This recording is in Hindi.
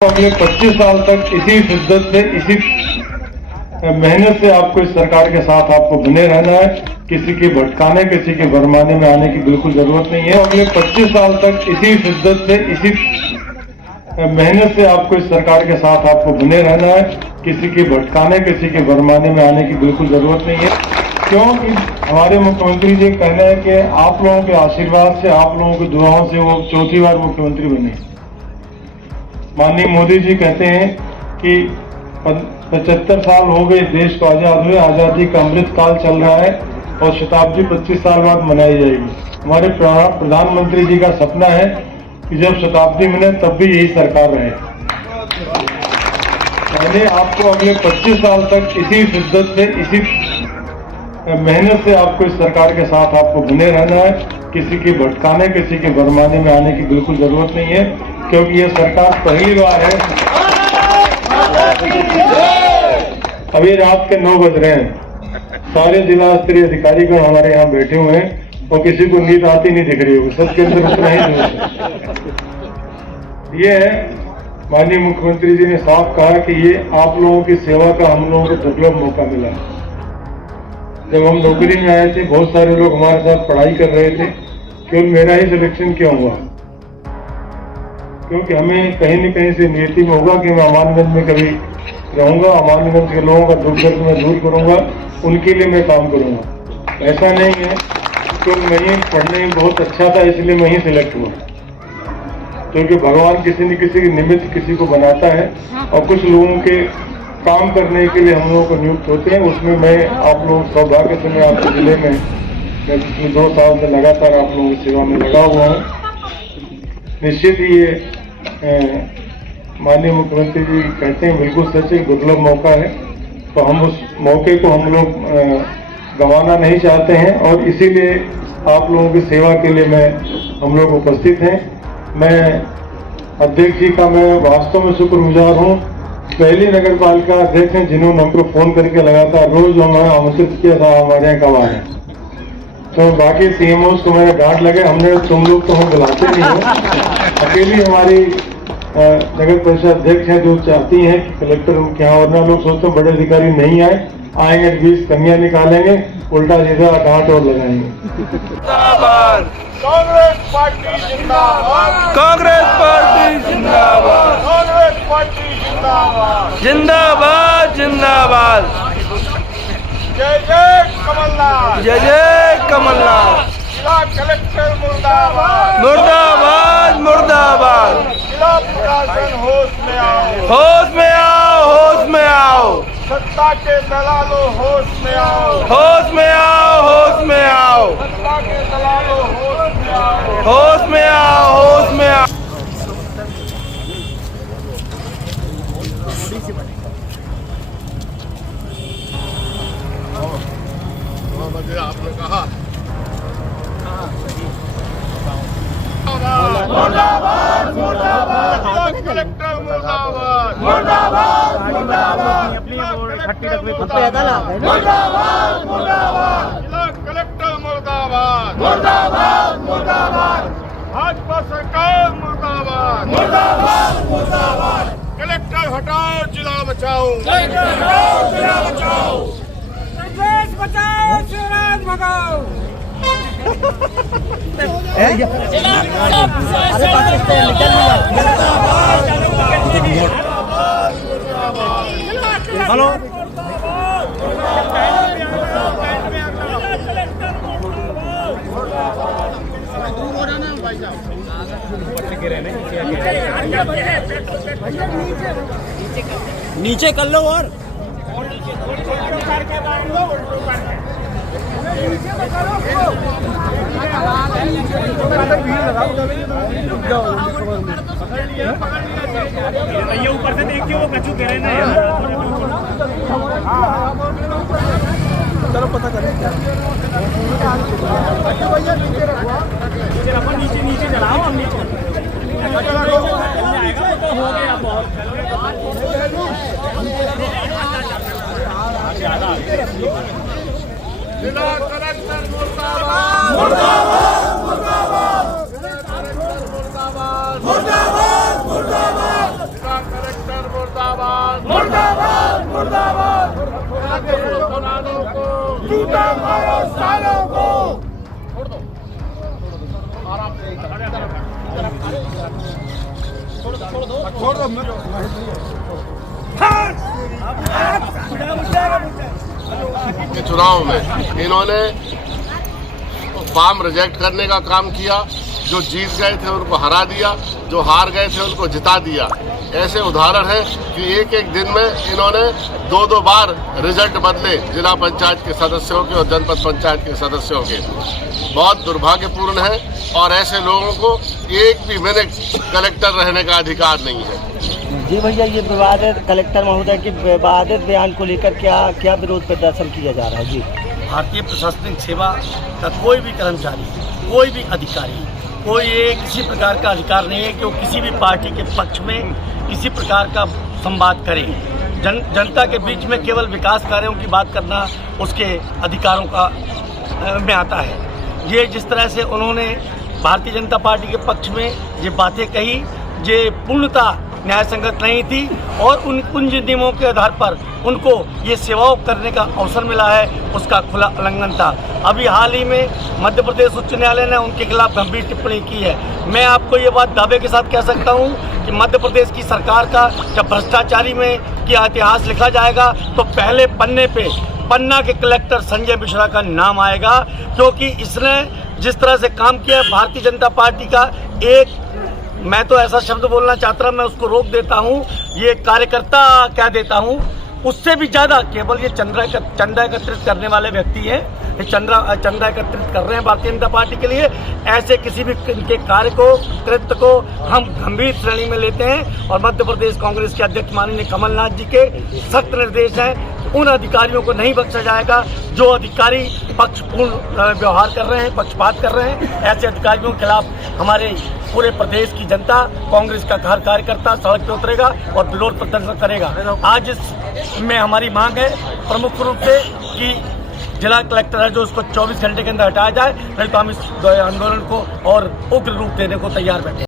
अगले 25 साल तक इसी शिद्दत से, इसी मेहनत से आपको इस सरकार के साथ आपको बने रहना है। किसी के भटकाने, किसी के भरमाने में आने की बिल्कुल जरूरत नहीं है। अगले 25 साल तक इसी शिद्दत से, इसी मेहनत से आपको इस सरकार के साथ आपको बने रहना है। किसी के भटकाने, किसी के भरमाने में आने की बिल्कुल जरूरत नहीं है। क्योंकि हमारे मुख्यमंत्री जी कहना है कि आप लोगों के आशीर्वाद से, आप लोगों की दुआओं से वो चौथी बार मुख्यमंत्री बने। माननीय मोदी जी कहते हैं कि 75 साल हो गए देश को आजाद हुए, आजादी का अमृत काल चल रहा है और शताब्दी 25 साल बाद मनाई जाएगी। हमारे प्रधानमंत्री जी का सपना है कि जब शताब्दी मिले तब भी यही सरकार रहे। पहले आपको अगले 25 साल तक इसी शिद्दत से, इसी मेहनत से आपको इस सरकार के साथ आपको बने रहना है। किसी के भटकाने, किसी के भरमाने में आने की बिल्कुल जरूरत नहीं है, क्योंकि ये सरकार पहली बार है। अभी रात के 9 बज रहे हैं, सारे जिला स्तरीय अधिकारीगण हमारे यहाँ बैठे हुए हैं और किसी को नींद आती नहीं दिख रही होगी, सबके अंदर उतना ही जोश है। ये है, माननीय मुख्यमंत्री जी ने साफ कहा कि ये आप लोगों की सेवा का हम लोगों को दुर्लभ मौका मिला। जब हम नौकरी में आए थे, बहुत सारे लोग हमारे साथ पढ़ाई कर रहे थे, केवल मेरा ही सिलेक्शन क्यों हुआ? क्योंकि हमें कहीं न कहीं से नियति में होगा कि मैं अमानगंज में कभी रहूंगा, अमानगंज के लोगों का दुख दर्द मैं दूर करूंगा, उनके लिए मैं काम करूंगा। ऐसा नहीं है कि मैं पढ़ने में बहुत अच्छा था इसलिए मैं ही सिलेक्ट हुआ, क्योंकि भगवान किसी न किसी के निमित्त किसी को बनाता है और कुछ लोगों के काम करने के लिए हम लोगों को नियुक्त होते हैं। उसमें मैं आप लोगों सौभाग्य से मैं आपके जिले में मैं पिछले 2 साल से लगातार आप लोगों की सेवा में लगा हुआ हूँ। निश्चित ही ये माननीय मुख्यमंत्री जी कहते हैं बिल्कुल सच है, दुर्लभ मौका है, तो हम उस मौके को हम लोग गंवाना नहीं चाहते हैं और इसीलिए आप लोगों की सेवा के लिए हम लोग उपस्थित हैं। मैं अध्यक्ष जी का मैं वास्तव में शुक्रगुजार हूँ। पहली नगर पालिका अध्यक्ष हैं जिन्होंने हमको फोन करके लगातार रोज हमें आमंत्रित किया था हमारे यहाँ कब आए। तो बाकी सीएमओस को मेरा डांट लगे, हमने तुम लोग तो हम बुलाते नहीं हो, अकेली हमारी नगर परिषद अध्यक्ष हैं जो चाहती हैं कि कलेक्टर उनके यहाँ, वरना लोग सोचते हैं बड़े अधिकारी नहीं आएंगे 20 कमियां निकालेंगे, उल्टा सीधा डांट और लगाएंगे। कांग्रेस पार्टी जिंदाबाद, कांग्रेस पार्टी जिंदाबाद, कांग्रेस पार्टी जिंदाबाद, जिंदाबाद जिंदाबाद। जय जय कमलनाथ, जय जय कमलनाथ। जिला कलेक्टर मुर्दाबाद, मुर्दाबाद मुर्दाबाद। जिला प्रशासन होश में आओ, होश में आओ, होश में आओ। सत्ता के दलालों होश में आओ, होश में आओ, होश में आओ। सत्ता के दलालों होश में आओ, होश में आओ, होश में आओ। आपने कहा मुर्दाबाद, मुर्दाबाद, जिला कलेक्टर मुर्दाबाद, मुर्दाबाद, मुर्दाबाद, जिला कलेक्टर मुर्दाबाद, मुर्दाबाद, मुर्दाबाद, जिला कलेक्टर मुर्दाबाद, मुर्दाबाद, मुर्दाबाद, भाजपा सरकार मुर्दाबाद, मुर्दाबाद, मुर्दाबाद, कलेक्टर हटाओ जिला बचाओ, कलेक्टर हटाओ जिला बचाओ, देश बचाओ शिवराज भगाओ। हेलो नीचे कर लो और भैया ऊपर से देखिए वो कचू कह रहे हैं चलो पता करें नीचे नीचे चलाओ हम नीचे हो गया बहुत जिला कलेक्टर मुर्दाबाद, मुर्दाबाद, मुर्दाबाद, मुर्दाबाद, मुर्दाबाद, मुर्दाबाद, झूठा मारो सालों को। के चुनाव में इन्होंने फॉर्म रिजेक्ट करने का काम किया, जो जीत गए थे उनको हरा दिया, जो हार गए थे उनको जिता दिया। ऐसे उदाहरण है कि एक एक दिन में इन्होंने दो बार रिजल्ट बदले जिला पंचायत के सदस्यों के और जनपद पंचायत के सदस्यों के। बहुत दुर्भाग्यपूर्ण है और ऐसे लोगों को एक भी मिनट कलेक्टर रहने का अधिकार नहीं है। जी भैया, ये विवादित कलेक्टर महोदय के विवादित बयान को लेकर क्या विरोध प्रदर्शन किया जा रहा है? जी, भारतीय प्रशासनिक सेवा का कोई भी कर्मचारी, कोई भी अधिकारी, कोई ये किसी प्रकार का अधिकार नहीं है कि वो किसी भी पार्टी के पक्ष में किसी प्रकार का संवाद करे। जनता के बीच में केवल विकास कार्यों की बात करना उसके अधिकारों का में आता है। ये जिस तरह से उन्होंने भारतीय जनता पार्टी के पक्ष में ये बातें कही, ये पूर्णतः न्याय संगत नहीं थी और उन जिन नियमों के आधार पर उनको ये सेवाओं करने का अवसर मिला है उसका खुला उल्लंघन था। अभी हाल ही में मध्य प्रदेश उच्च न्यायालय ने उनके खिलाफ गंभीर टिप्पणी की है। मैं आपको ये बात दावे के साथ कह सकता हूँ कि मध्य प्रदेश की सरकार का जब भ्रष्टाचारी में का इतिहास लिखा जाएगा तो पहले पन्ने पे पन्ना के कलेक्टर संजय मिश्रा का नाम आएगा, क्योंकि इसने जिस तरह से काम किया भारतीय जनता पार्टी का एक, मैं तो ऐसा शब्द बोलना चाहता हूं, मैं उसको रोक देता हूं, ये कार्यकर्ता कह देता हूं, उससे भी ज्यादा केवल ये चंदा एकत्रित करने वाले व्यक्ति हैं। ये चंदा एकत्रित कर रहे हैं भारतीय जनता पार्टी के लिए। ऐसे किसी भी इनके कार्य को, कृत्य को हम गंभीर श्रेणी में लेते हैं और मध्य प्रदेश कांग्रेस के अध्यक्ष माननीय कमलनाथ जी के सख्त निर्देश हैं। उन अधिकारियों को नहीं बख्शा जाएगा जो अधिकारी पक्षपूर्ण व्यवहार कर रहे हैं, पक्षपात कर रहे हैं। ऐसे अधिकारियों के खिलाफ हमारे पूरे प्रदेश की जनता, कांग्रेस का हर कार्यकर्ता सड़क पे उतरेगा और विरोध प्रदर्शन करेगा। आज इसमें हमारी मांग है प्रमुख रूप से कि जिला कलेक्टर है जो उसको 24 घंटे के अंदर हटाया जाए, नहीं तो हम इस आंदोलन को और उग्र रूप देने को तैयार बैठे।